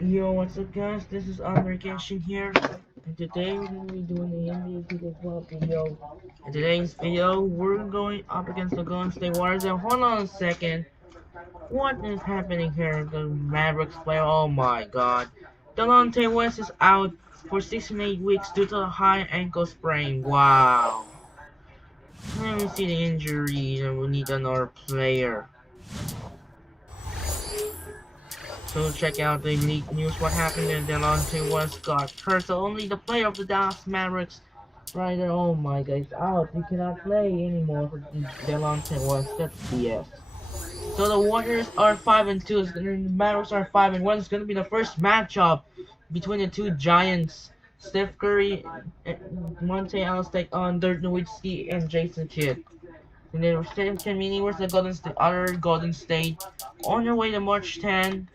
Yo, what's up guys? This is Andre Cashin here, and today we're going to be doing the NBA 2K12 video. In today's video, we're going up against the Golden State Warriors, and hold on a second, what is happening here? The Mavericks player, oh my god. Delonte West is out for 6 and 8 weeks due to a high ankle sprain, wow. Let me see the injury, and we need another player. So check out the leaked news. What happened there? Delonte West got hurt. So only the player of the Dallas Mavericks right there. Oh my god, it's out. You cannot play anymore for Delonte West. That's BS. So the Warriors are 5-2. And the Mavericks are 5-1. It's gonna be the first matchup between the two giants. Steph Curry, Monte Ellis take on Dirk Nowitzki and Jason Kidd. And then second meeting was the other Golden State on their way to March 10.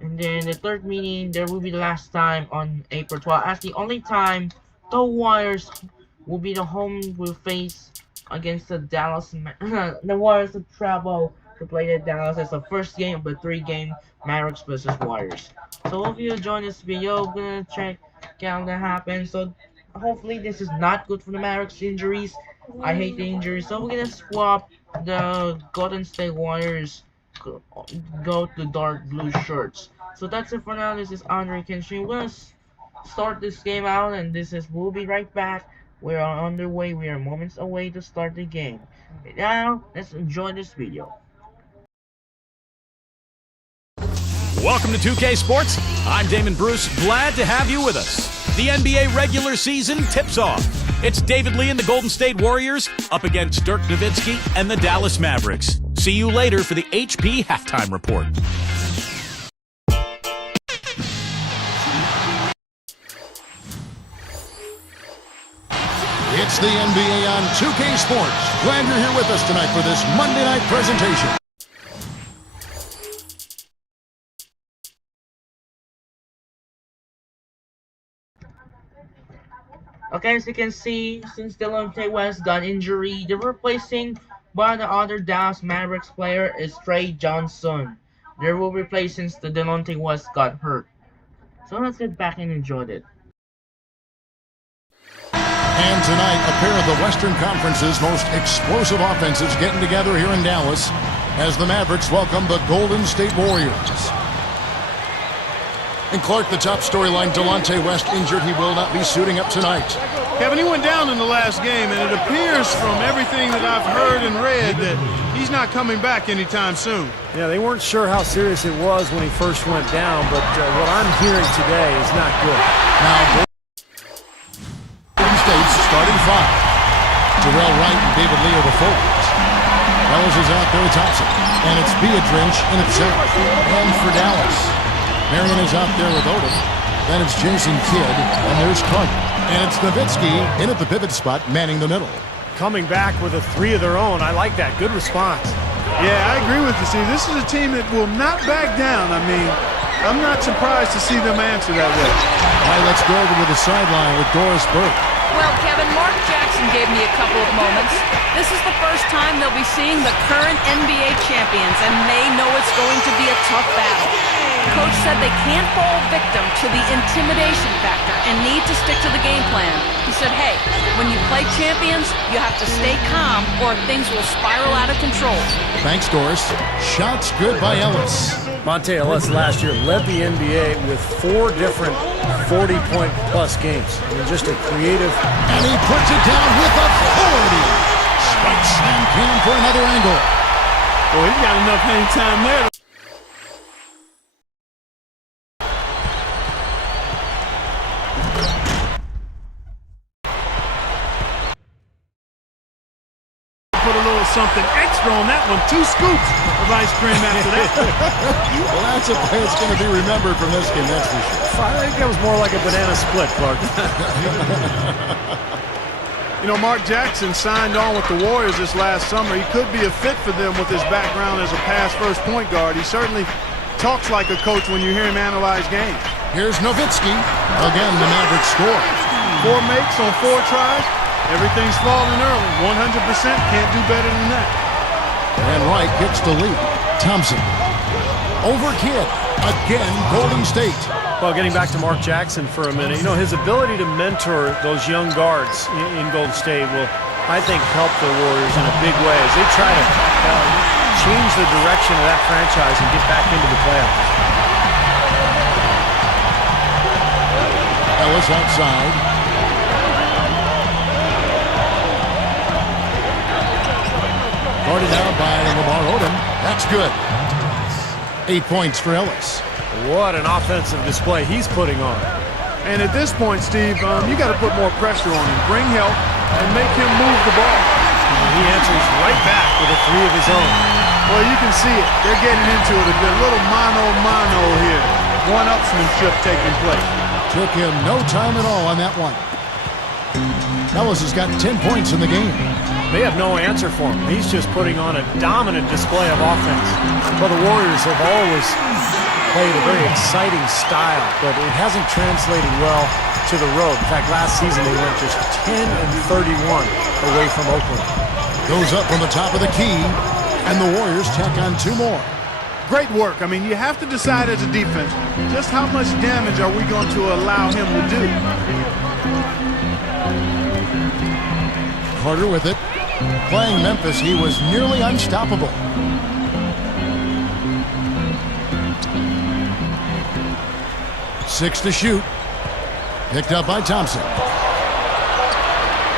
And then the third meeting, there will be the last time on April 12th. As the only time the Warriors will be the home will face against the Dallas. The Warriors will travel to play the Dallas as the first game of the 3-game Mavericks versus Warriors. So hope you enjoyed this video. I'm gonna check out what happens. So hopefully this is not good for the Mavericks injuries. I hate the injuries. So we're gonna swap the Golden State Warriors go to dark blue shirts. So that's it for now. This is Andre Kenshin. We're gonna start this game out, and we'll be right back. We are underway. We are moments away to start the game. Now, let's enjoy this video. Welcome to 2K Sports. I'm Damon Bruce. Glad to have you with us. The NBA regular season tips off. It's David Lee and the Golden State Warriors up against Dirk Nowitzki and the Dallas Mavericks. See you later for the HP Halftime Report. It's the NBA on 2K Sports. Glad you're here with us tonight for this Monday night presentation. Okay, as you can see, since Delonte West got injury, the replacing by the other Dallas Mavericks player is Trey Johnson. They will replace since the Delonte West got hurt. So let's get back and enjoy it. And tonight, a pair of the Western Conference's most explosive offenses getting together here in Dallas as the Mavericks welcome the Golden State Warriors. And Clark, the top storyline, Delonte West injured. He will not be suiting up tonight. Kevin, he went down in the last game, and it appears from everything that I've heard and read that he's not coming back anytime soon. Yeah, they weren't sure how serious it was when he first went down, but what I'm hearing today is not good. Now, Golden State's starting five. Terrell Wright and David Lee are the forwards. Ellis is out there with Thompson. And it's Beadrinch in itself. And for Dallas, Marion is out there with Odom. Then it's Jason Kidd, and there's Clark. And it's Nowitzki in at the pivot spot, manning the middle. Coming back with a three of their own, I like that. Good response. Yeah, I agree with you, Steve. This is a team that will not back down. I mean, I'm not surprised to see them answer that way. All right, let's go over to the sideline with Doris Burke. Well, Kevin, Mark Jackson gave me a couple of moments. This is the first time they'll be seeing the current NBA champions, and they know it's going to be a tough battle. Coach said they can't fall victim to the intimidation factor and need to stick to the game plan. He said, hey, when you play champions, you have to stay calm or things will spiral out of control. Thanks, Doris. Shots good by Ellis. Monte Ellis last year led the NBA with 4 different 40-point-plus games. I mean, just a creative. And he puts it down with authority. Spikes and can for another angle. Well, he's got enough hang time there. Put a little something extra on that one. 2 scoops of ice cream after that. Well, that's a play that's going to be remembered from this game, that's for sure. I think that was more like a banana split, Clark. You know, Mark Jackson signed on with the Warriors this last summer. He could be a fit for them with his background as a pass-first point guard. He certainly talks like a coach when you hear him analyze games. Here's Nowitzki. Again, the Mavericks score. 4 makes on 4 tries. Everything's falling early. 100%. Can't do better than that. And Wright gets the lead. Thompson. over Kidd. Again, Golden State. Well, getting back to Mark Jackson for a minute, you know, his ability to mentor those young guards in Golden State will, I think, help the Warriors in a big way as they try to change the direction of that franchise and get back into the playoffs. Ellis outside. Guarded out by Lamar Odom. That's good. 8 points for Ellis. What an offensive display he's putting on. And at this point, Steve, you got to put more pressure on him. Bring help and make him move the ball. And he answers right back with a three of his own. Well, you can see it. They're getting into it a bit. A little mano-mano here. One-upsmanship taking place. Took him no time at all on that one. Ellis has got 10 points in the game. They have no answer for him. He's just putting on a dominant display of offense. Well, the Warriors have always played a very exciting style, but it hasn't translated well to the road. In fact, last season they went just 10-31 away from Oakland. Goes up from the top of the key, and the Warriors tack on 2 more. Great work. I mean, you have to decide as a defense, just how much damage are we going to allow him to do? Carter with it. Playing Memphis, he was nearly unstoppable. Six to shoot. Picked up by Thompson.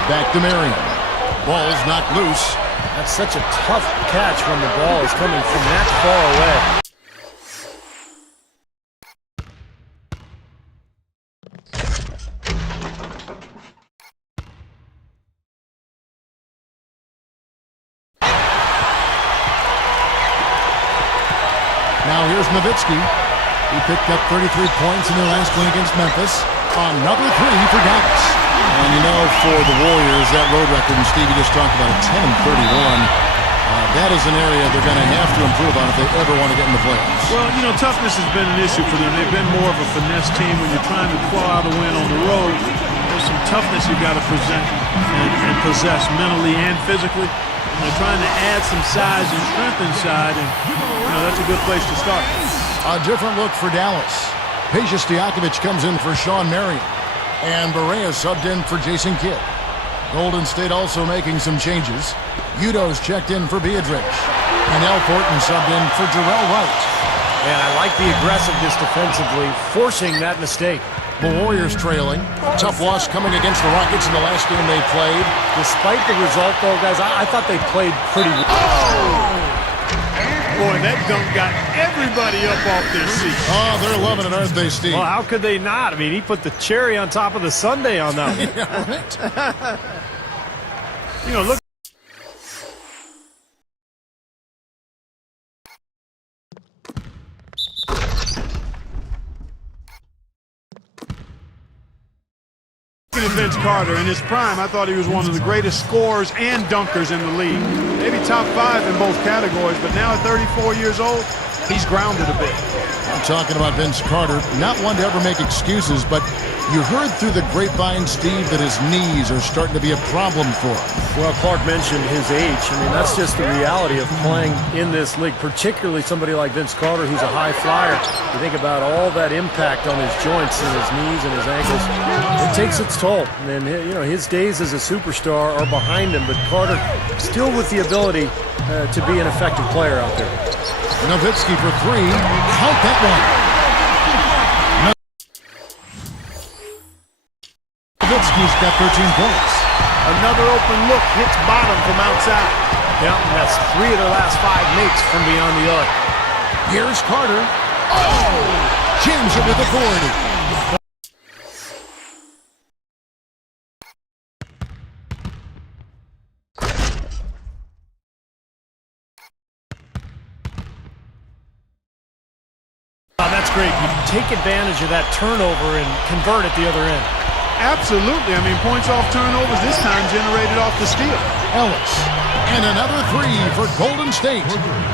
Back to Marion. Ball's knocked loose. That's such a tough catch when the ball is coming from that far away. Now here's Nowitzki. He picked up 33 points in their last win against Memphis. Another three for Dallas. And you know, for the Warriors, that road record, and Steve, you just talked about it, 10-31. That is an area they're going to have to improve on if they ever want to get in the playoffs. Well, you know, toughness has been an issue for them. They've been more of a finesse team. When you're trying to claw out a win on the road, there's some toughness you've got to present and possess mentally and physically. And they're trying to add some size and strength inside, and, you know, that's a good place to start. A different look for Dallas. Peja Stojakovic comes in for Sean Marion. And Barea subbed in for Jason Kidd. Golden State also making some changes. Udo's checked in for Beatrice. And Al Thornton subbed in for Jarrell Wright. And I like the aggressiveness defensively, forcing that mistake. The Warriors trailing. Tough loss coming against the Rockets in the last game they played. Despite the result, though, guys, I thought they played pretty well. Boy, that dunk got everybody up off their seats. Oh, they're loving it, aren't they, Steve? Well, how could they not? I mean, he put the cherry on top of the sundae on that one. Yeah, right. You know, look. At Vince Carter in his prime, I thought he was one of the greatest scorers and dunkers in the league. Maybe top 5 in both categories, but now at 34 years old, he's grounded a bit. I'm talking about Vince Carter, not one to ever make excuses, but you heard through the grapevine, Steve, that his knees are starting to be a problem for him. Well, Clark mentioned his age. I mean, that's just the reality of playing in this league, particularly somebody like Vince Carter, who's a high flyer. You think about all that impact on his joints and his knees and his ankles. It takes its toll. And, you know, his days as a superstar are behind him, but Carter still with the ability to be an effective player out there. Nowitzki for 3. Count that one. Nowitzki's got 13 points. Another open look, hits bottom from outside. Yeah, and that's 3 of their last 5 makes from beyond the arc. Here's Carter. Oh! Jams it with authority. Oh, that's great. You take advantage of that turnover and convert at the other end. Absolutely. I mean, points off turnovers this time generated off the steal. Ellis. And another 3 for Golden State.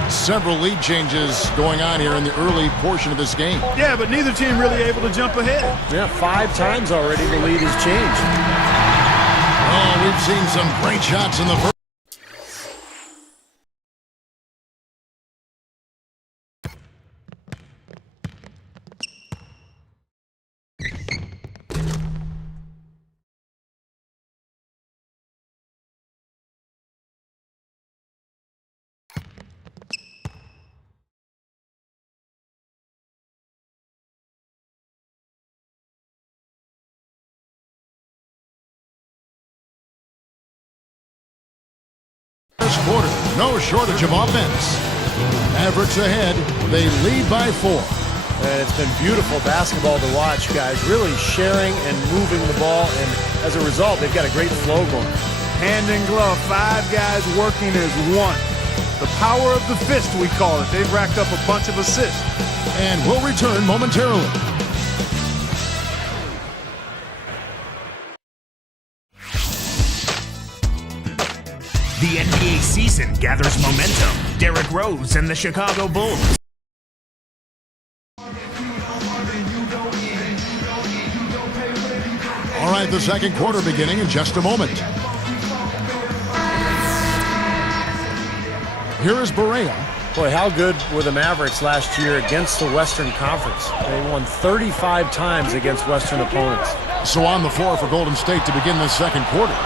Several lead changes going on here in the early portion of this game. Yeah, but neither team really able to jump ahead. Yeah, 5 times already the lead has changed. Oh, we've seen some great shots in the first. quarter. No shortage of offense. Mavericks ahead. They lead by 4. And it's been beautiful basketball to watch, guys. Really sharing and moving the ball, and as a result, they've got a great flow going. Hand in glove, 5 guys working as one. The power of the fist, we call it. They've racked up a bunch of assists. And we'll return momentarily. The NBA season gathers momentum. Derrick Rose and the Chicago Bulls. All right, the second quarter beginning in just a moment. Here is Barea. Boy, how good were the Mavericks last year against the Western Conference? They won 35 times against Western opponents. So on the floor for Golden State to begin this second quarter.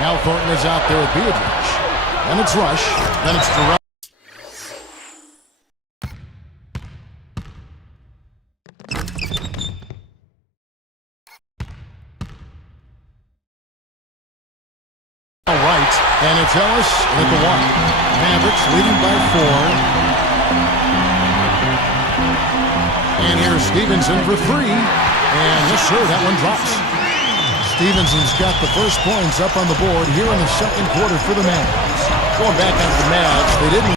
Al Thornton is out there with Beatrice. Then it's Rush. Then it's Durant. Right, and it's Ellis at the 1. Mavericks leading by 4. And here's Stevenson for 3. And yes, sir, that one drops. Stevenson's got the first points up on the board here in the second quarter for the Mavs. Going back on the Mavs, they didn't.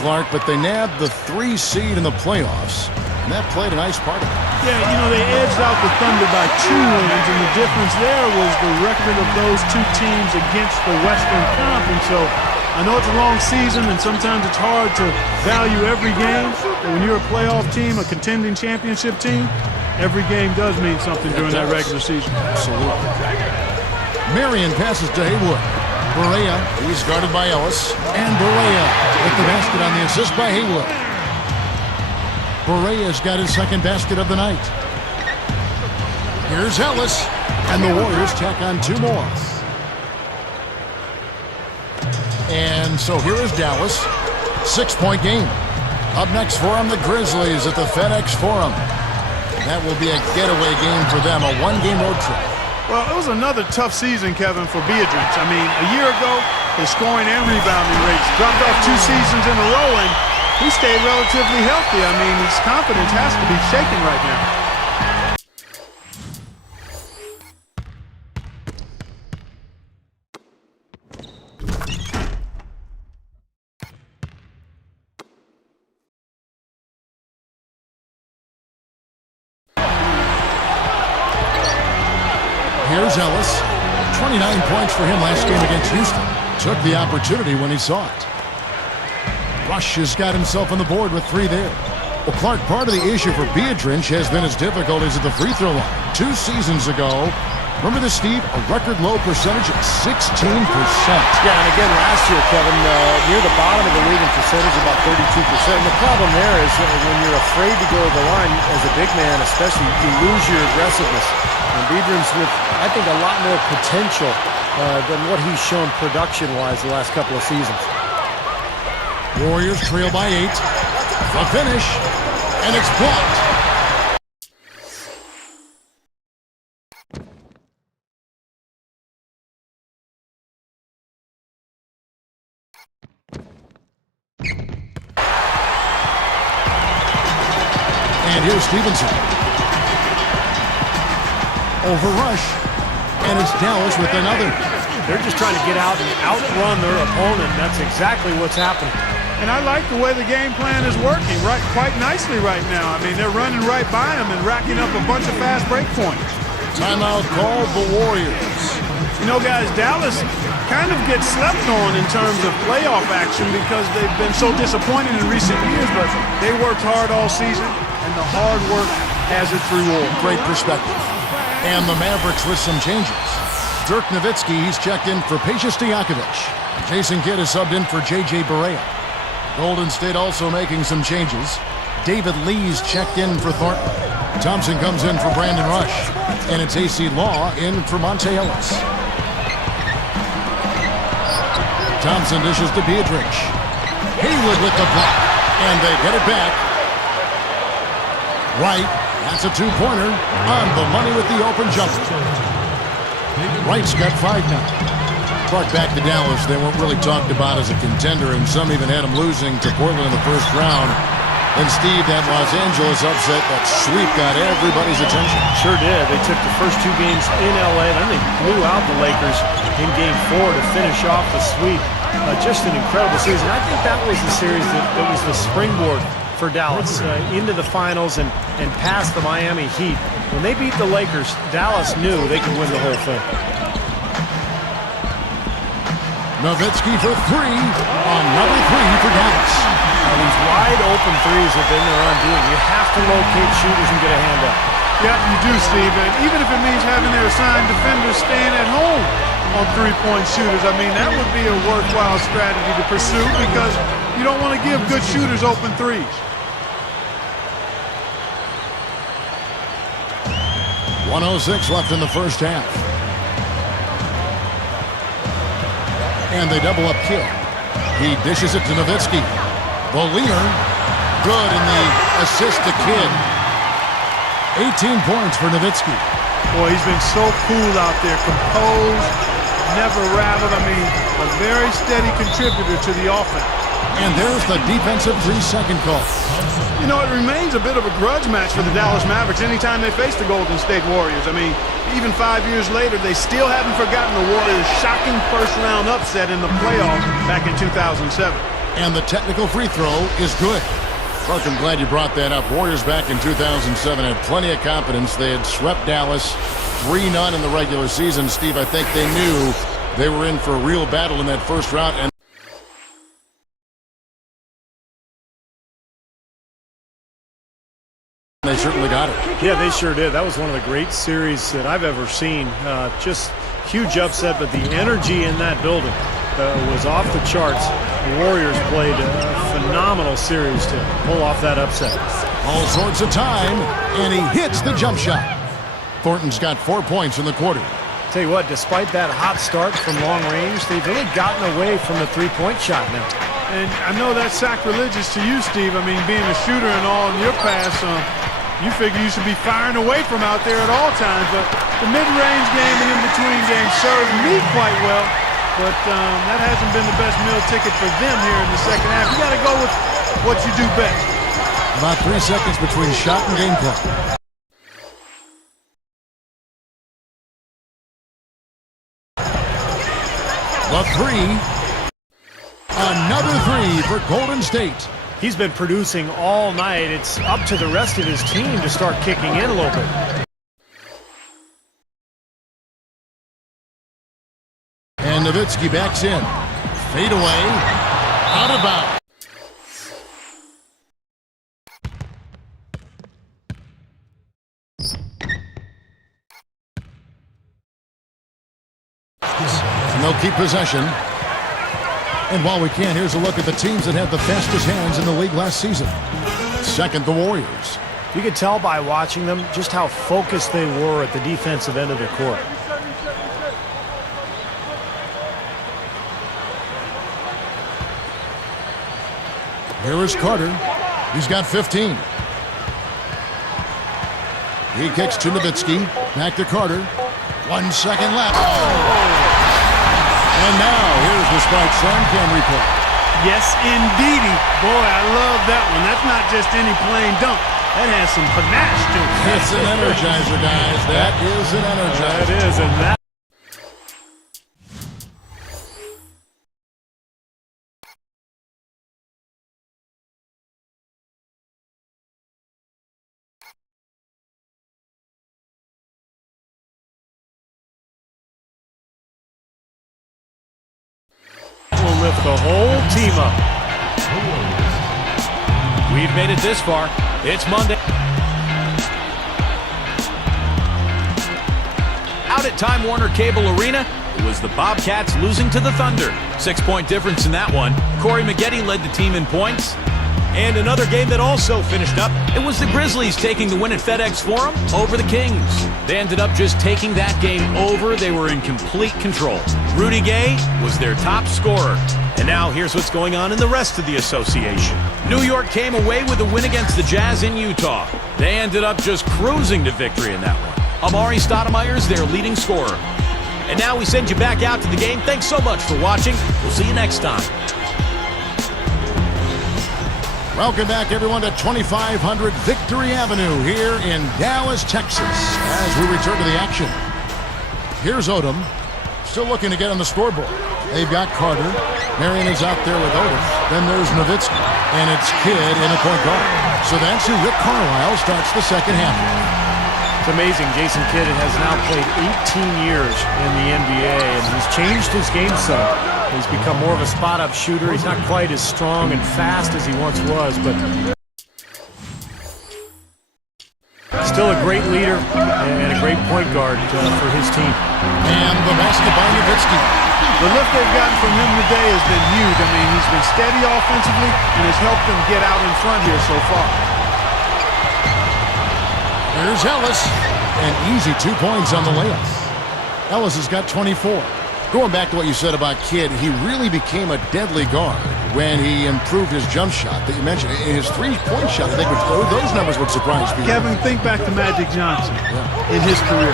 Clark, but they nabbed the 3 seed in the playoffs, and that played a nice part of it. Yeah, you know, they edged out the Thunder by 2 wins, and the difference there was the record of those 2 teams against the Western Conference. So I know it's a long season, and sometimes it's hard to value every game, but when you're a playoff team, a contending championship team, every game does mean something during that regular season. Absolutely. Marion passes to Haywood. Barea, he's guarded by Ellis, and Barea with the basket on the assist by Haywood. Barea's got his second basket of the night. Here's Ellis, and the Warriors tack on 2 more. And so here is Dallas, 6-point game. Up next for them, the Grizzlies at the FedEx Forum. That will be a getaway game for them, a 1-game road trip. Well, it was another tough season, Kevin, for Beatrice. I mean, a year ago, his scoring and rebounding rates dropped off 2 seasons in a row, and he stayed relatively healthy. I mean, his confidence has to be shaken right now. Here's Ellis. 29 points for him last game against Houston. Took the opportunity when he saw it. Rush has got himself on the board with 3 there. Well, Clark, part of the issue for Beatrice has been his difficulties at the free throw line. 2 seasons ago, remember this, Steve? A record low percentage of 16%. Yeah, and again, last year, Kevin, near the bottom of the league in percentage, about 32%. And the problem there is when you're afraid to go to the line as a big man, especially, you lose your aggressiveness. And Beatrice with, I think, a lot more potential than what he's shown production-wise the last couple of seasons. Warriors trail by 8. A finish, and it's blocked. And here's Stevenson. Over Rush. And it's Dallas with another. They're just trying to get out and outrun their opponent. That's exactly what's happening. And I like the way the game plan is working quite nicely right now. I mean, they're running right by him and racking up a bunch of fast break points. Timeout called the Warriors. You know, guys, Dallas kind of gets slept on in terms of playoff action because they've been so disappointing in recent years, but they worked hard all season, and the hard work has its reward. Great perspective. And the Mavericks with some changes. Dirk Nowitzki, he's checked in for Peja Stojakovic. Jason Kidd is subbed in for J.J. Barea. Golden State also making some changes. David Lee's checked in for Thornton. Thompson comes in for Brandon Rush. And it's A.C. Law in for Monte Ellis. Thompson dishes to Beatrice. Haywood with the block. And they get it back. Wright, that's a two-pointer. On the money with the open jumper. Wright's got 5 now. Brought back to Dallas, they weren't really talked about as a contender, and some even had them losing to Portland in the first round. And Steve, that Los Angeles upset, that sweep got everybody's attention. Sure did. They took the first 2 games in L.A., then they blew out the Lakers in Game 4 to finish off the sweep. Just an incredible series. And I think that was the series that was the springboard for Dallas into the finals and past the Miami Heat. When they beat the Lakers, Dallas knew they could win the whole thing. Nowitzki for 3. Another 3 for Dallas. Now, these wide open threes have been their undoing. You have to locate shooters and get a hand up. Yeah, you do, Steve. And even if it means having their assigned defenders staying at home on three-point shooters, I mean, that would be a worthwhile strategy to pursue because you don't want to give good shooters open threes. .106 left in the first half. And they double up Kidd. He dishes it to Nowitzki. The leaner, good in the assist to Kidd. 18 points for Nowitzki. Boy, he's been so cool out there, composed, never rattled. I mean, a very steady contributor to the offense. And there's the defensive 3-second call. You know, it remains a bit of a grudge match for the Dallas Mavericks anytime they face the Golden State Warriors. I mean, even 5 years later, they still haven't forgotten the Warriors' shocking first-round upset in the playoffs back in 2007. And the technical free throw is good. Clark, I'm glad you brought that up. Warriors back in 2007 had plenty of confidence. They had swept Dallas 3-0 in the regular season. Steve, I think they knew they were in for a real battle in that first round. And they certainly got it. Yeah, they sure did. That was one of the great series that I've ever seen. Just huge upset, but the energy in that building was off the charts. The Warriors played a phenomenal series to pull off that upset. All sorts of time, and he hits the jump shot. Thornton's got 4 points in the quarter. Tell you what, despite that hot start from long range, they've really gotten away from the three-point shot now. And I know that's sacrilegious to you, Steve. I mean, being a shooter and all in your past, you figure you should be firing away from out there at all times. But the mid-range game and in-between game served me quite well. But that hasn't been the best meal ticket for them here in the second half. You got to go with what you do best. About 3 seconds between shot and game clock. The 3. Another 3 for Golden State. He's been producing all night. It's up to the rest of his team to start kicking in a little bit. And Nowitzki backs in. Fade away. Out of bounds. And they'll keep possession. And while we can, here's a look at the teams that had the fastest hands in the league last season. Second, the Warriors. You could tell by watching them just how focused they were at the defensive end of the court. Here is Carter. He's got 15. He kicks to Nowitzki. Back to Carter. 1 second left. And now, here's the Spike Sam Cam replay. Yes, indeedy. Boy, I love that one. That's not just any plain dunk. That has some panache to it. It's an energizer, guys. That is an energizer. That is, and that. Will lift the whole team up. We've made it this far. It's Monday. Out at Time Warner Cable Arena, it was the Bobcats losing to the Thunder. 6-point difference in that one. Corey Maggette led the team in points. And another game that also finished up, it was the Grizzlies taking the win at FedEx Forum over the Kings. They ended up just taking that game over. They were in complete control. Rudy Gay was their top scorer. And now here's what's going on in the rest of the association. New York came away with a win against the Jazz in Utah. They ended up just cruising to victory in that one. Amari Stoudemire's their leading scorer. And now we send you back out to the game. Thanks so much for watching. We'll see you next time. Welcome back, everyone, to 2500 Victory Avenue here in Dallas, Texas, as we return to the action. Here's Odom, still looking to get on the scoreboard. They've got Carter. Marion is out there with Odom. Then there's Nowitzki, and it's Kidd in the point guard. So that's who Rick Carlisle starts the second half. It's amazing. Jason Kidd has now played 18 years in the NBA, and he's changed his game some. He's become more of a spot-up shooter. He's not quite as strong and fast as he once was, but still a great leader and a great point guard for his team. And the basket by Nowitzki. The lift they've gotten from him today has been huge. I mean, he's been steady offensively and has helped them get out in front here so far. Here's Ellis, and easy 2 points on the layup. Ellis has got 24. Going back to what you said about Kidd, he really became a deadly guard when he improved his jump shot that you mentioned. His three-point shot, I think those numbers would surprise people. Kevin, think back to Magic Johnson in his career.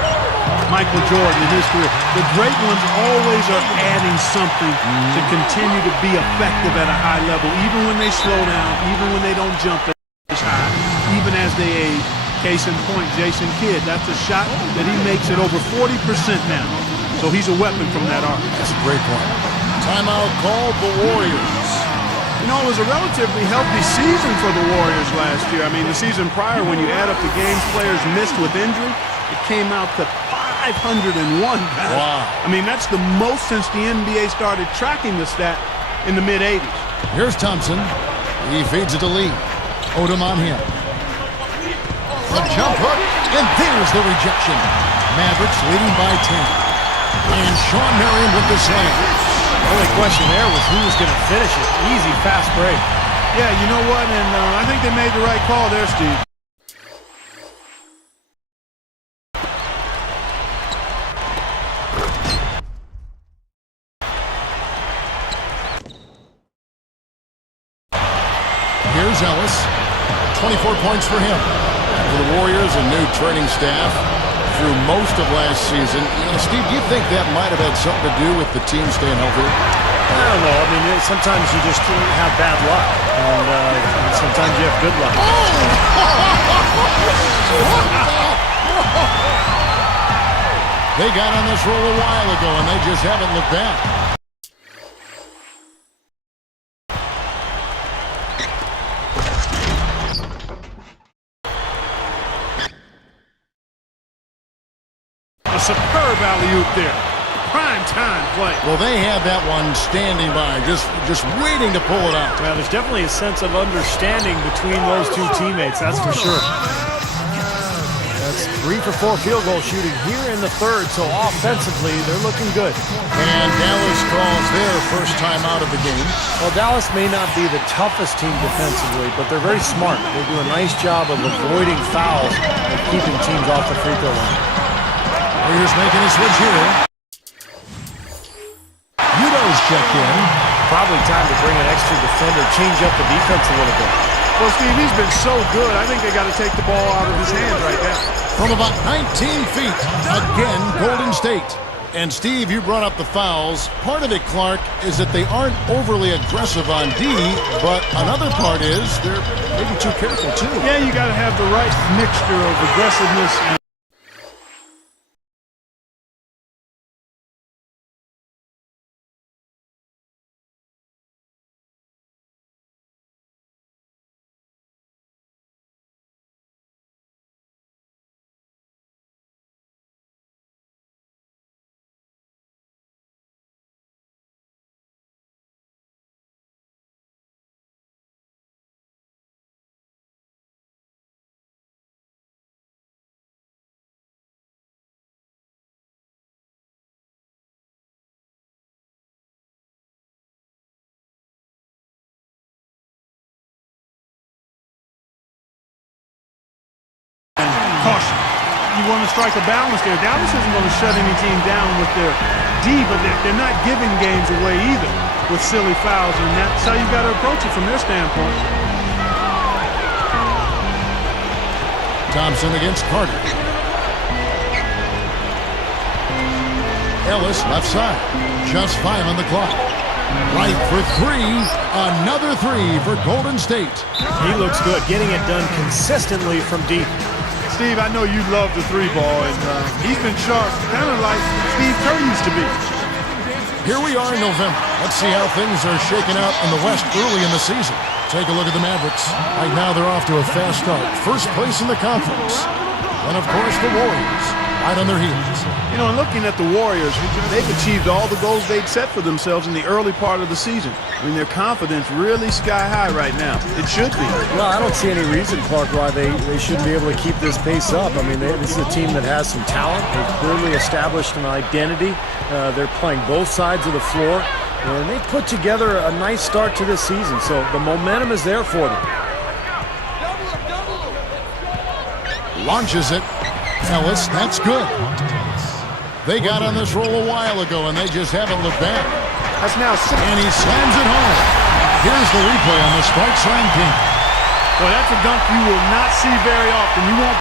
Michael Jordan in his career. The great ones always are adding something to continue to be effective at a high level, even when they slow down, even when they don't jump as high, even as they age. Case in point, Jason Kidd. That's a shot that he makes at over 40% now. So he's a weapon from that arc. That's a great point. Timeout called the Warriors. You know, it was a relatively healthy season for the Warriors last year. I mean, the season prior, when you add up the games players missed with injury, it came out to 501. Wow. I mean, that's the most since the NBA started tracking the stat in the mid-'80s. Here's Thompson. He feeds it to Lee. Odom on him. A jump hook, and there's the rejection. Mavericks leading by 10. And Sean Marion with the slam. The only question there was who was going to finish it. Easy, fast break. Yeah, you know what? And I think they made the right call there, Steve. Here's Ellis. 24 points for him. For the Warriors, a new training staff through most of last season. You know, Steve, do you think that might have had something to do with the team staying healthy? I don't know. I mean, sometimes you just have bad luck, and sometimes you have good luck. They got on this roll a while ago, and they just haven't looked back. A superb alley-oop there. Prime time play. Well, they had that one standing by, just waiting to pull it out. Well, there's definitely a sense of understanding between those two teammates, that's for sure. That's 3 for 4 field goal shooting here in the third, so offensively, they're looking good. And Dallas calls their first time out of the game. Well, Dallas may not be the toughest team defensively, but they're very smart. They do a nice job of avoiding fouls and keeping teams off the free throw line. Warriors making a switch here. Udo's checked in. Probably time to bring an extra defender, change up the defense a little bit. Well, Steve, he's been so good. I think they got to take the ball out of his hands right now. From about 19 feet, again, Golden State. And Steve, you brought up the fouls. Part of it, Clark, is that they aren't overly aggressive on D, but another part is they're maybe too careful, too. Yeah, you got to have the right mixture of aggressiveness and you want to strike a balance there. Dallas isn't going to shut any team down with their D, but they're not giving games away either with silly fouls, and that's how you got to approach it from their standpoint. Thompson against Carter. Ellis left side. Just 5 on the clock. Right for 3. Another 3 for Golden State. He looks good, getting it done consistently from deep. Steve, I know you love the 3 ball, and he's been sharp, kind of like Steve Kerr used to be. Here we are in November. Let's see how things are shaking out in the West early in the season. Take a look at the Mavericks. Right now they're off to a fast start. First place in the conference. And of course the Warriors right on their heels. You know, and looking at the Warriors, they've achieved all the goals they'd set for themselves in the early part of the season. I mean, their confidence really sky high right now. It should be. Well, I don't see any reason, Clark, why they shouldn't be able to keep this pace up. I mean, this is a team that has some talent. They've clearly established an identity. They're playing both sides of the floor. And they've put together a nice start to this season. So the momentum is there for them. Launches it. Ellis, that's good. They got on this roll a while ago, and they just haven't looked back. That's now 6. And he slams it home. Here's the replay on the Spark Slam King. Well, that's a dunk you will not see very often. You won't.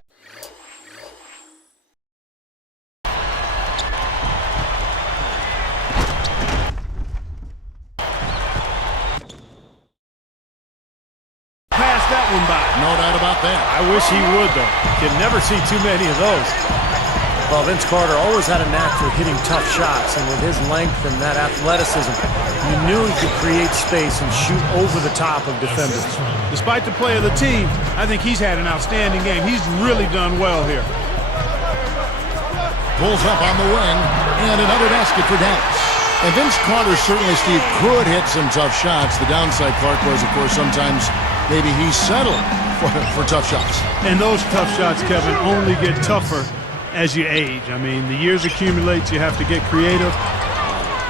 Pass that one by. No doubt about that. I wish he would, though. Can never see too many of those. Well, Vince Carter always had a knack for hitting tough shots, and with his length and that athleticism, you knew he could create space and shoot over the top of defenders. Despite the play of the team, I think he's had an outstanding game. He's really done well here. Pulls up on the wing, and another basket for Dallas. And Vince Carter certainly, Steve, could hit some tough shots. The downside, Clark, was, of course, sometimes maybe he settled for tough shots. And those tough shots, Kevin, only get tougher as you age. I mean, the years accumulate, you have to get creative.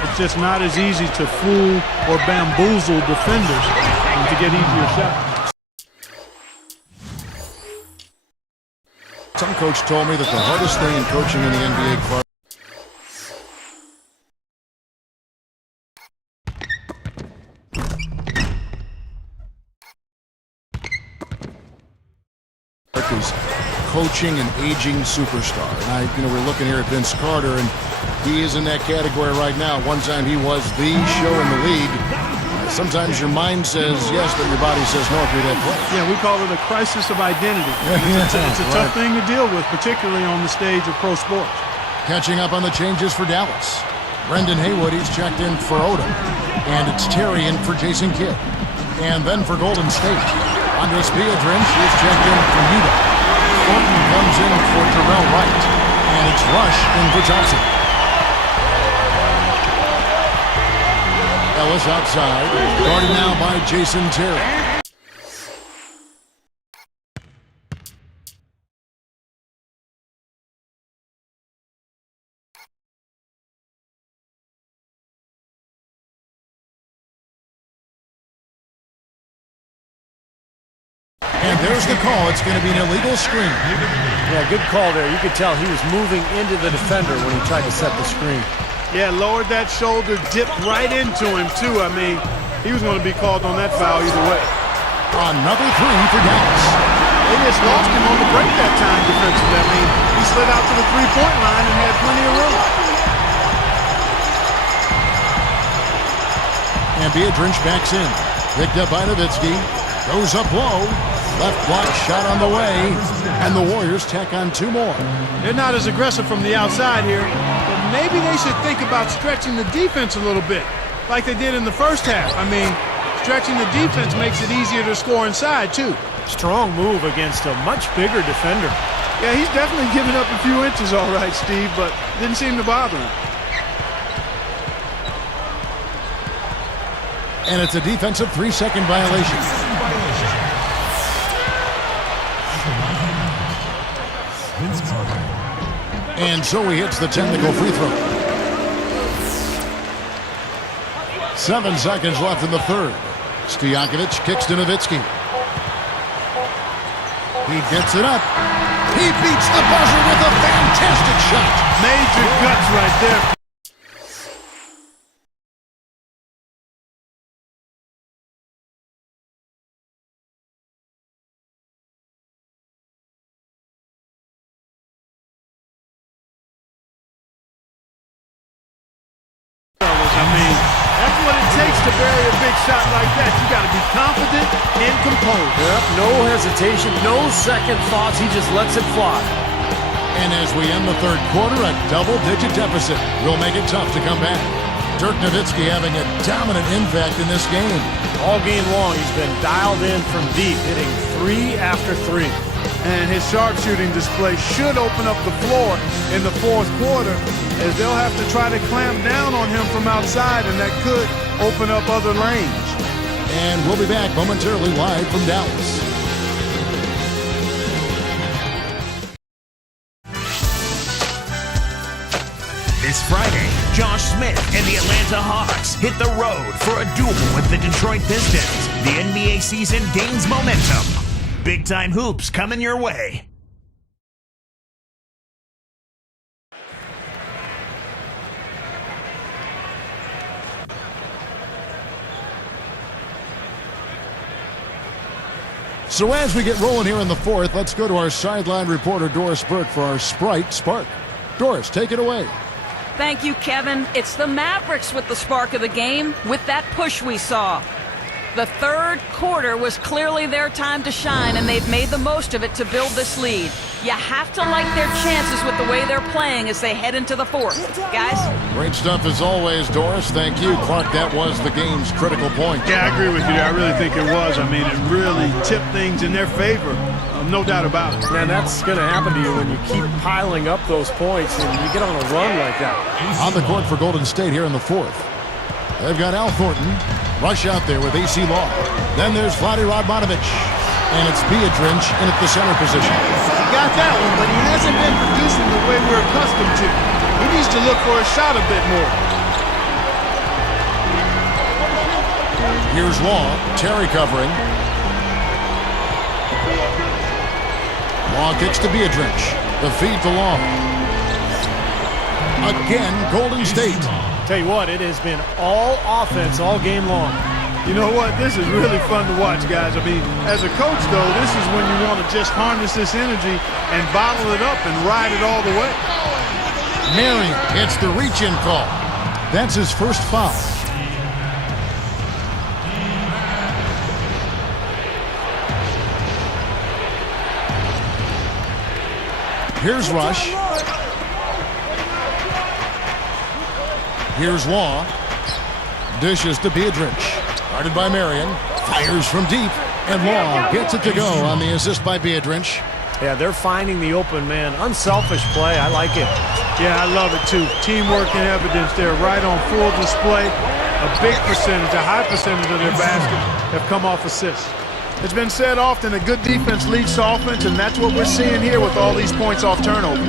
It's just not as easy to fool or bamboozle defenders and to get easier shots. Some coach told me that the hardest thing in coaching in the NBA, Clark, is coaching an aging superstar. And we're looking here at Vince Carter, and he is in that category right now. One time he was the show in the league. Sometimes your mind says yes, but your body says no if you're that player. Yeah, we call it a crisis of identity. It's a tough thing to deal with, particularly on the stage of pro sports. Catching up on the changes for Dallas. Brendan Haywood, he's checked in for Odom. And it's Terry in for Jason Kidd. And then for Golden State, Andres Biedrins is checked in for Utah. Thornton comes in for Terrell Wright. And it's Rush in for Thompson. Ellis outside, guarded now by Jason Terry. And there's the call. It's going to be an illegal screen. Yeah, good call there. You could tell he was moving into the defender when he tried to set the screen. Yeah, lowered that shoulder, dipped right into him, too. I mean, he was going to be called on that foul either way. Another 3 for Dallas. They just lost him on the break that time defensively. I mean, he slid out to the three-point line and had plenty of room. And Biedrins backs in. Picked up by Nowitzki. Goes up low. Left block shot on the way. And the Warriors tack on 2 more. They're not as aggressive from the outside here, but maybe they should think about stretching the defense a little bit, like they did in the first half. I mean, stretching the defense makes it easier to score inside, too. Strong move against a much bigger defender. Yeah, he's definitely given up a few inches, all right, Steve, but didn't seem to bother him. And it's a defensive 3-second violation. And so he hits the technical free throw. 7 seconds left in the third. Stojakovic kicks to Nowitzki. He gets it up. He beats the buzzer with a fantastic shot. Major guts right there. I mean, that's what it takes to bury a big shot like that. You got to be confident and composed. Yep, no hesitation, no second thoughts. He just lets it fly. And as we end the third quarter, a double-digit deficit will make it tough to come back. Dirk Nowitzki having a dominant impact in this game. All game long, he's been dialed in from deep, hitting 3 after 3. And his sharpshooting display should open up the floor in the fourth quarter, as they'll have to try to clamp down on him from outside, and that could open up other lanes. And we'll be back momentarily live from Dallas. This Friday, Josh Smith and the Atlanta Hawks hit the road for a duel with the Detroit Pistons. The NBA season gains momentum. Big-time hoops coming your way. So as we get rolling here in the fourth, let's go to our sideline reporter, Doris Burke, for our Sprite Spark. Doris, take it away. Thank you, Kevin. It's the Mavericks with the spark of the game, with that push we saw. The third quarter was clearly their time to shine, and they've made the most of it to build this lead. You have to like their chances with the way they're playing as they head into the fourth. Guys? Great stuff as always, Doris. Thank you. Clark, that was the game's critical point. Yeah, I agree with you there. I really think it was. I mean, it really tipped things in their favor. No doubt about it. Man, that's going to happen to you when you keep piling up those points and you get on a run like that. On the court for Golden State here in the fourth. They've got Al Thornton. Rush out there with AC Law. Then there's Vlade Radmanovic. And it's Biedrins in at the center position. He got that one, but he hasn't been producing the way we're accustomed to. He needs to look for a shot a bit more. Here's Law. Terry covering. Law kicks to Biedrins. The feed to Law. Again, Golden State. Tell you what, it has been all offense all game long. You know what? This is really fun to watch, guys. I mean, as a coach, though, this is when you want to just harness this energy and bottle it up and ride it all the way. Marion gets the reach-in call. That's his first foul. Here's Rush. Here's Law. Dishes to Biedrins. Guarded by Marion. Fires from deep. And Law gets it to go on the assist by Biedrins. Yeah, they're finding the open man. Unselfish play. I like it. Yeah, I love it, too. Teamwork and evidence there, right on full display. A big percentage, a high percentage of their baskets have come off assists. It's been said often that good defense leads to offense, and that's what we're seeing here with all these points off turnover.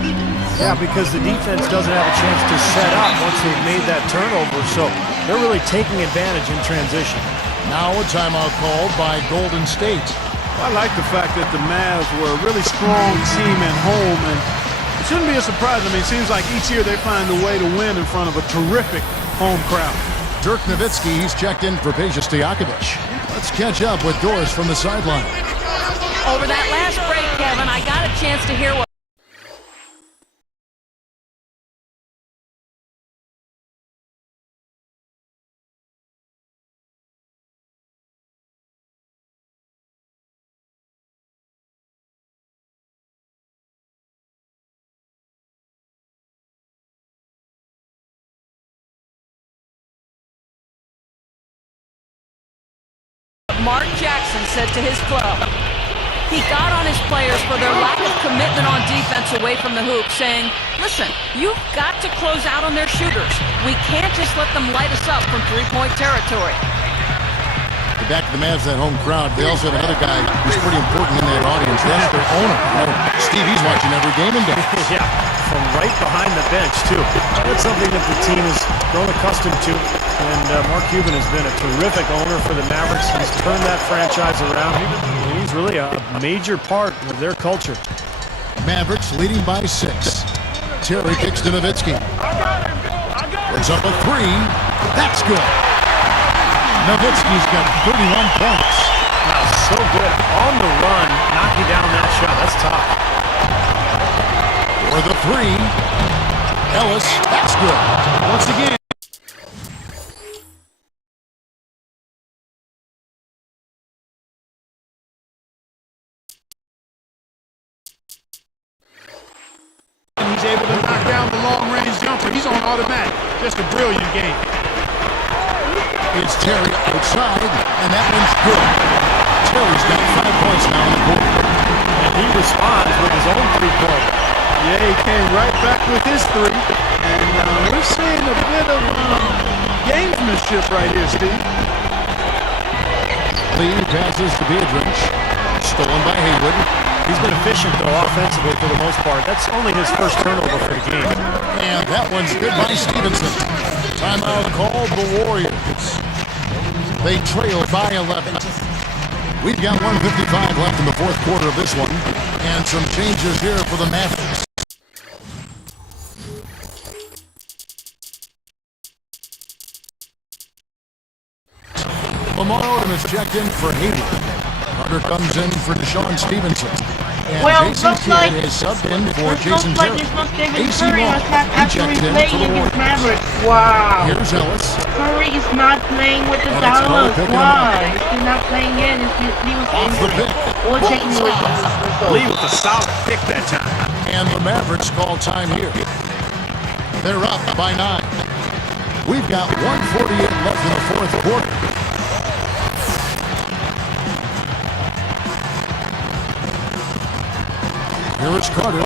Yeah, because the defense doesn't have a chance to set up once they've made that turnover, so they're really taking advantage in transition. Now a timeout called by Golden State. I like the fact that the Mavs were a really strong team at home, and it shouldn't be a surprise. I mean, it seems like each year they find a way to win in front of a terrific home crowd. Dirk Nowitzki, he's checked in for Peja Stojakovic. Let's catch up with Doris from the sideline. Over that last break, Kevin, I got a chance to hear what Mark Jackson said to his club. He got on his players for their lack of commitment on defense away from the hoop, saying, listen, you've got to close out on their shooters. We can't just let them light us up from three-point territory. Back to the Mavs, that home crowd. They also have another guy who's pretty important in that audience. That's their owner. You know, Steve, he's watching every game in Dallas. Yeah, from right behind the bench, too. That's something that the team has grown accustomed to. And Mark Cuban has been a terrific owner for the Mavericks. He's turned that franchise around. He's really a major part of their culture. Mavericks leading by 6. Terry kicks to Nowitzki. Puts up a 3. That's good. Nowitzki's got 31 points. Wow, so good. On the run, knocking down that shot. That's tough. For the 3. Ellis, that's good. Once again. He's able to knock down the long-range jumper. He's on automatic. Just a brilliant game. It's Terry outside, and that one's good. Terry's got 5 points now on the board. And he responds with his own 3-pointer. Yeah, he came right back with his 3. And we're seeing a bit of gamesmanship right here, Steve. Lee passes to Beardridge. Stolen by Haywood. He's been efficient, though, offensively for the most part. That's only his first turnover for the game. And that one's good by Stevenson. Timeout called the Warriors. They trail by 11. We've got 1:55 left in the fourth quarter of this one. And some changes here for the Mavericks. Lamar Odom is checked in for Haywood. Carter comes in for Deshaun Stevenson. And Well, Jason looks Kidd like is subbed in for it Jason looks like Terry. there's no Stephen AC Curry Long, has not he actually checked in playing for the against Warriors. Mavericks. Wow. Here's Ellis. Curry is not playing with the And it's Cole Dallas. picking him Why? He's not playing in. He was Off the injured. pick. Or taking away from Lee with a solid pick that time. And the Mavericks call time here. They're up by 9. We've got 1:48 left in the fourth quarter. Here is Carter.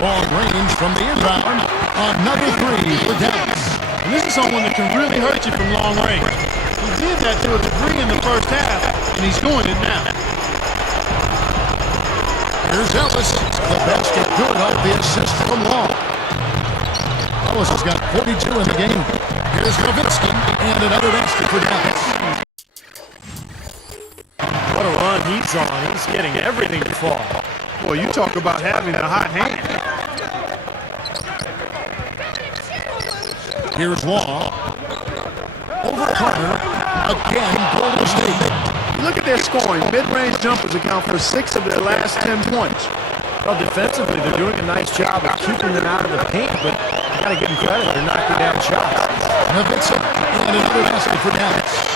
Long range from the inbound. Another 3 for Dallas. And this is someone that can really hurt you from long range. He did that to a degree in the first half, and he's doing it now. Here's Ellis. The basket good off the assist from Long. Ellis has got 42 in the game. Here's Nowitzki. And another basket for Dallas. What a run he's on. He's getting everything to fall. Boy, you talk about having a hot hand. Here's Law. Over Carter. Again, Golden State. Look at their scoring. Mid-range jumpers account for 6 of their last 10 points. Well, defensively, they're doing a nice job of keeping them out of the paint, but you got to give them credit. They're knocking down shots. Nowitzki. And another basket for Dallas.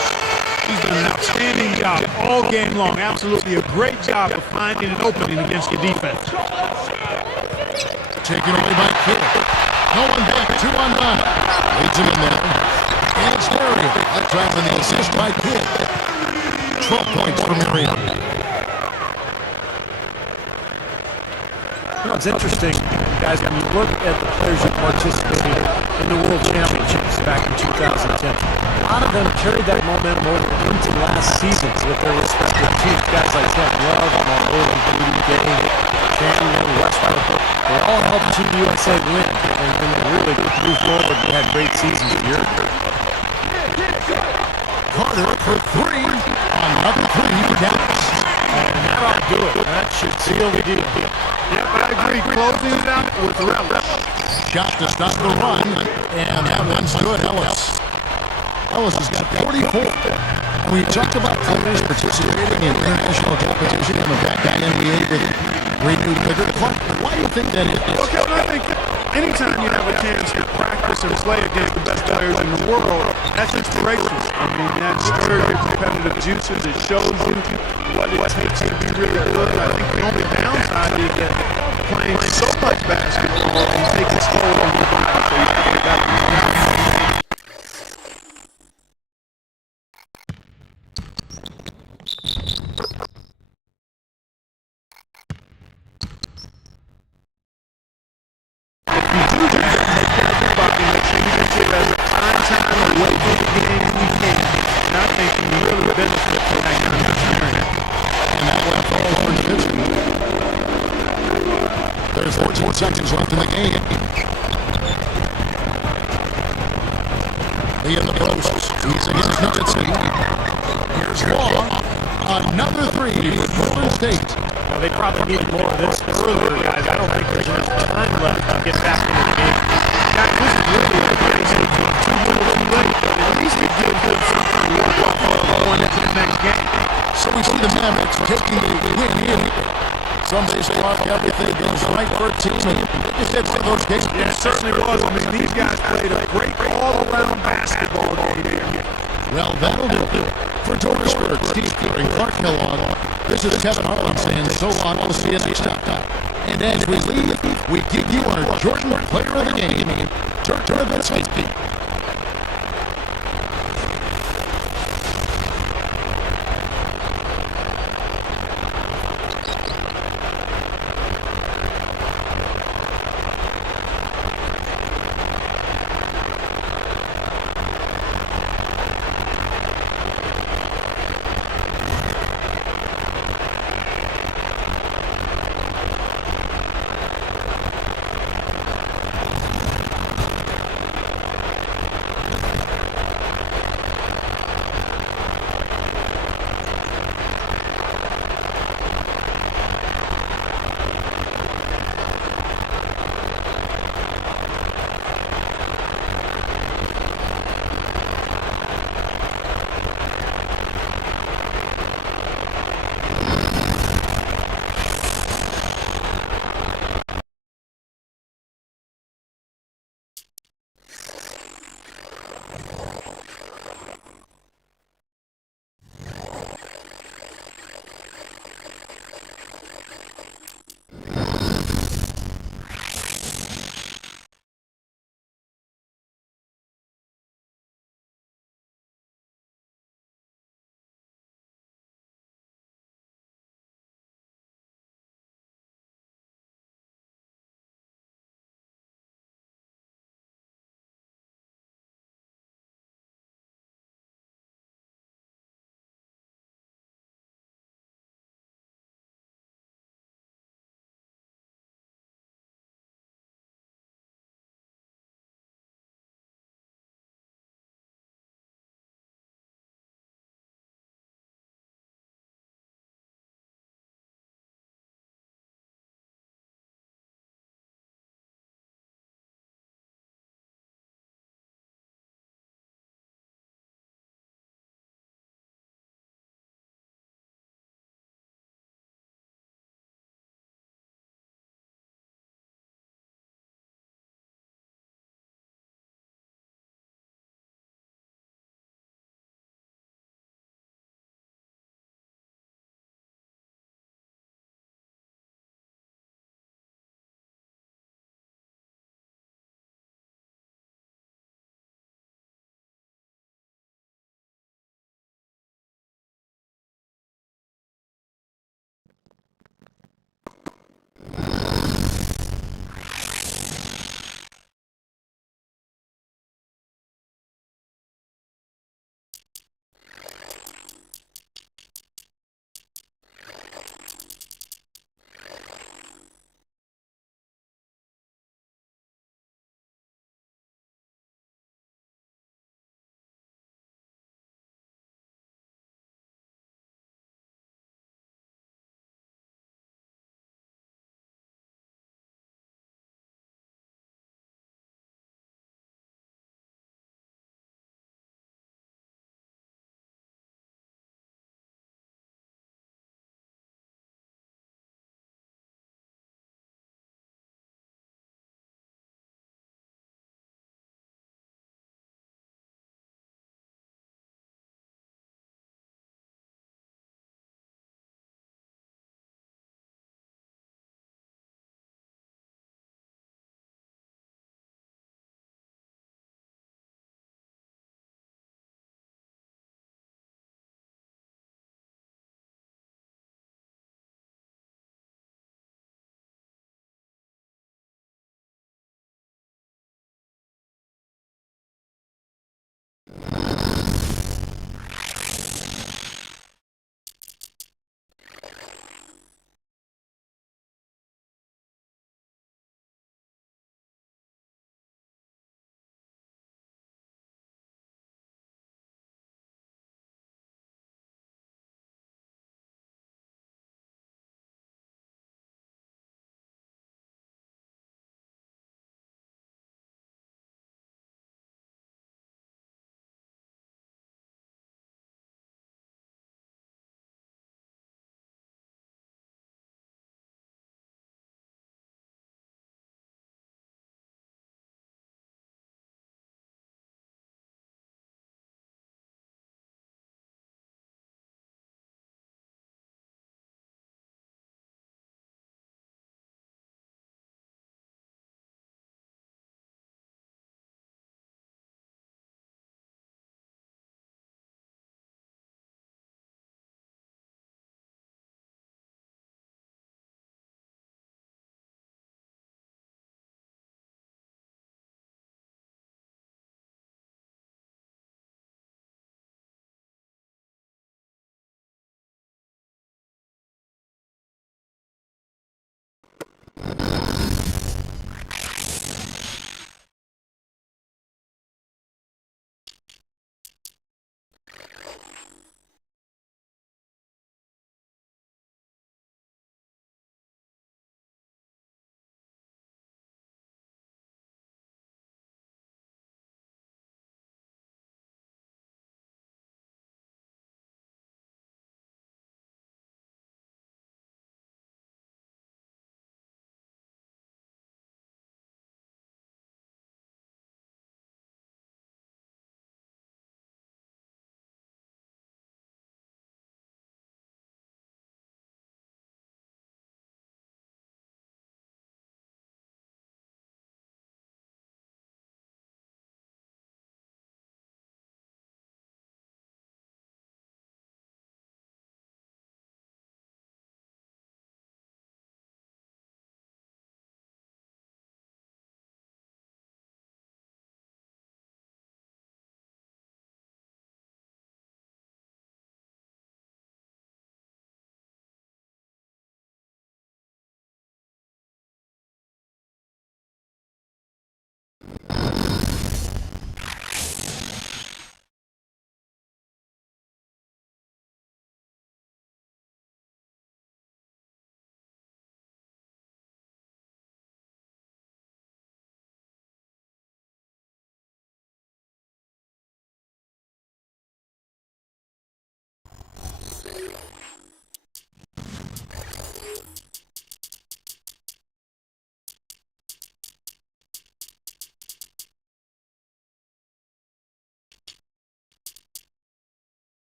He's done an outstanding job all game long. Absolutely a great job of finding an opening against your defense. Taken away by Kidd. No one back. 2 on 9. Leads him in there. And it's Marion. That time on the assist by Kidd. 12 points for Marion. You know, it's interesting, guys, when you look at the players who participated in the World Championships back in 2010, a lot of them carried that momentum over into last season with their respective teams. Guys like Kevin Love, Lamar Odom, Rudy Gay, Chandler, Westbrook, they all helped Team USA win, and they really moved forward and had great seasons a year ago. Carter for 3. Another 3 for Dallas. And that ought to do it. That should seal the deal. Yep, I agree. Closing it out with relish. Shot to stop the run. And that one's good, Ellis. Ellis has got 44. When you talk about players participating in international competition and the fact that NBA with renewed vigor, why do you think that is? Okay, well, I think anytime you have a chance to practice and play against the best players in the world, that's inspirational. I mean, that stirs your competitive juices. It shows you what it takes to be really good. I think the only downside is that playing so much basketball and taking its toll on your body, so you have to get back to the There's 14 seconds left in the game. He in the post. He's against Nowitzki. Here's Law. Another 3. 3 for Golden State. Now, they probably need more of this earlier, guys. I don't think there's enough time left to get back into the game. Guys, this is really crazy. Too little too late, but at least it gives them something to work off of going into the next game. So we see the Mavericks taking the win here. Some days talk everything goes right for a team, and you said one of those games. Yeah, it certainly was. I mean, these guys played a great all-around basketball game here. Well, that'll do it. For George Spirit, Steve Kerr, and Clark Kellogg, this is Kevin Harlan saying so long. We'll see you next time. And as we leave, we give you our Jordan Player of the Game, Dirk Nowitzki.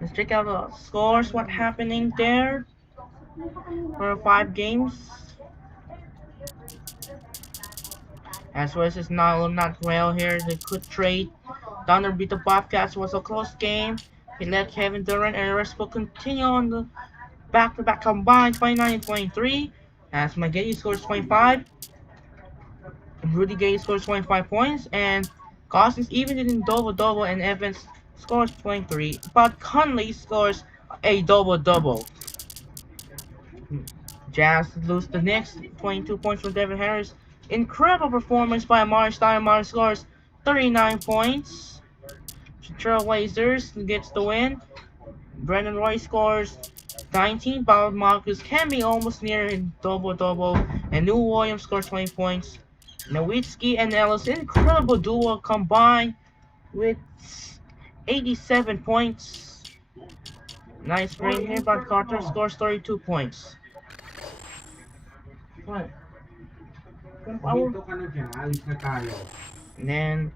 Let's check out the scores. What happening there for 5 games? As well as it's not well here. They could trade. Thunder beat the Bobcats. Was a close game. He let Kevin Durant and the rest will continue on the back-to-back combined 29 and 23. As McGee scores 25. Rudy Gay scores 25 points. And Cousins even in double-double and Evans scores 23. But Conley scores a double-double. Jazz lose the Knicks, 22 points from Devin Harris. Incredible performance by Amari Stoudemire scores 39 points. Trailblazers gets the win. Brandon Roy scores 19, while Marcus Camby almost near a double-double. And New Williams scores 20 points. Nowitzki and Ellis, incredible duo combined with 87 points. Nice break here, but Carter scores 32 points. What? And then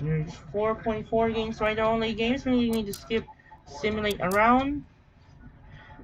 there's 4.4 games right now, only games when you need to skip simulate around.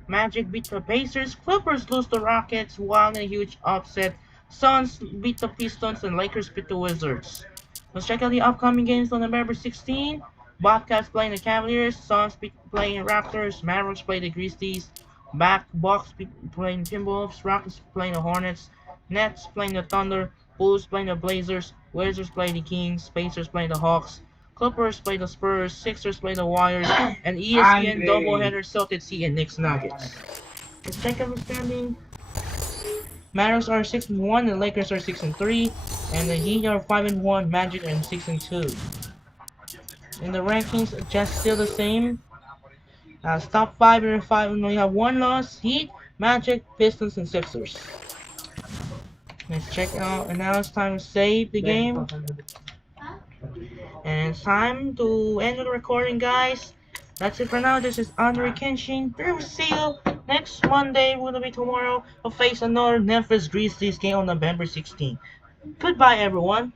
Magic beat the Pacers, Clippers lose the Rockets, Wild in a huge upset. Suns beat the Pistons and Lakers beat the Wizards. Let's check out the upcoming games on November 16. Bobcats playing the Cavaliers, Suns playing the Raptors, Mavericks play the Grizzlies, Bucks playing Timberwolves, Rockets playing the Hornets, Nets playing the Thunder, Bulls playing the Blazers, Wizards playing the Kings, Pacers playing the Hawks, Clippers play the Spurs, Sixers play the Warriors, and ESPN doubleheader Celtics and Knicks Nuggets. Let's check out the standing. Mavericks are 6-1, the Lakers are 6-3, and the Heat are 5-1, Magic are 6-2. In the rankings, just still the same. Top 5 and 5, and we have one loss: Heat, Magic, Pistons, and Sixers. Let's check out, and now it's time to save the game. And it's time to end the recording, guys. That's it for now. This is Andre Kenshin. We will see you next Monday. Will be tomorrow. We'll face another Memphis Grizzlies game on November 16th. Goodbye, everyone.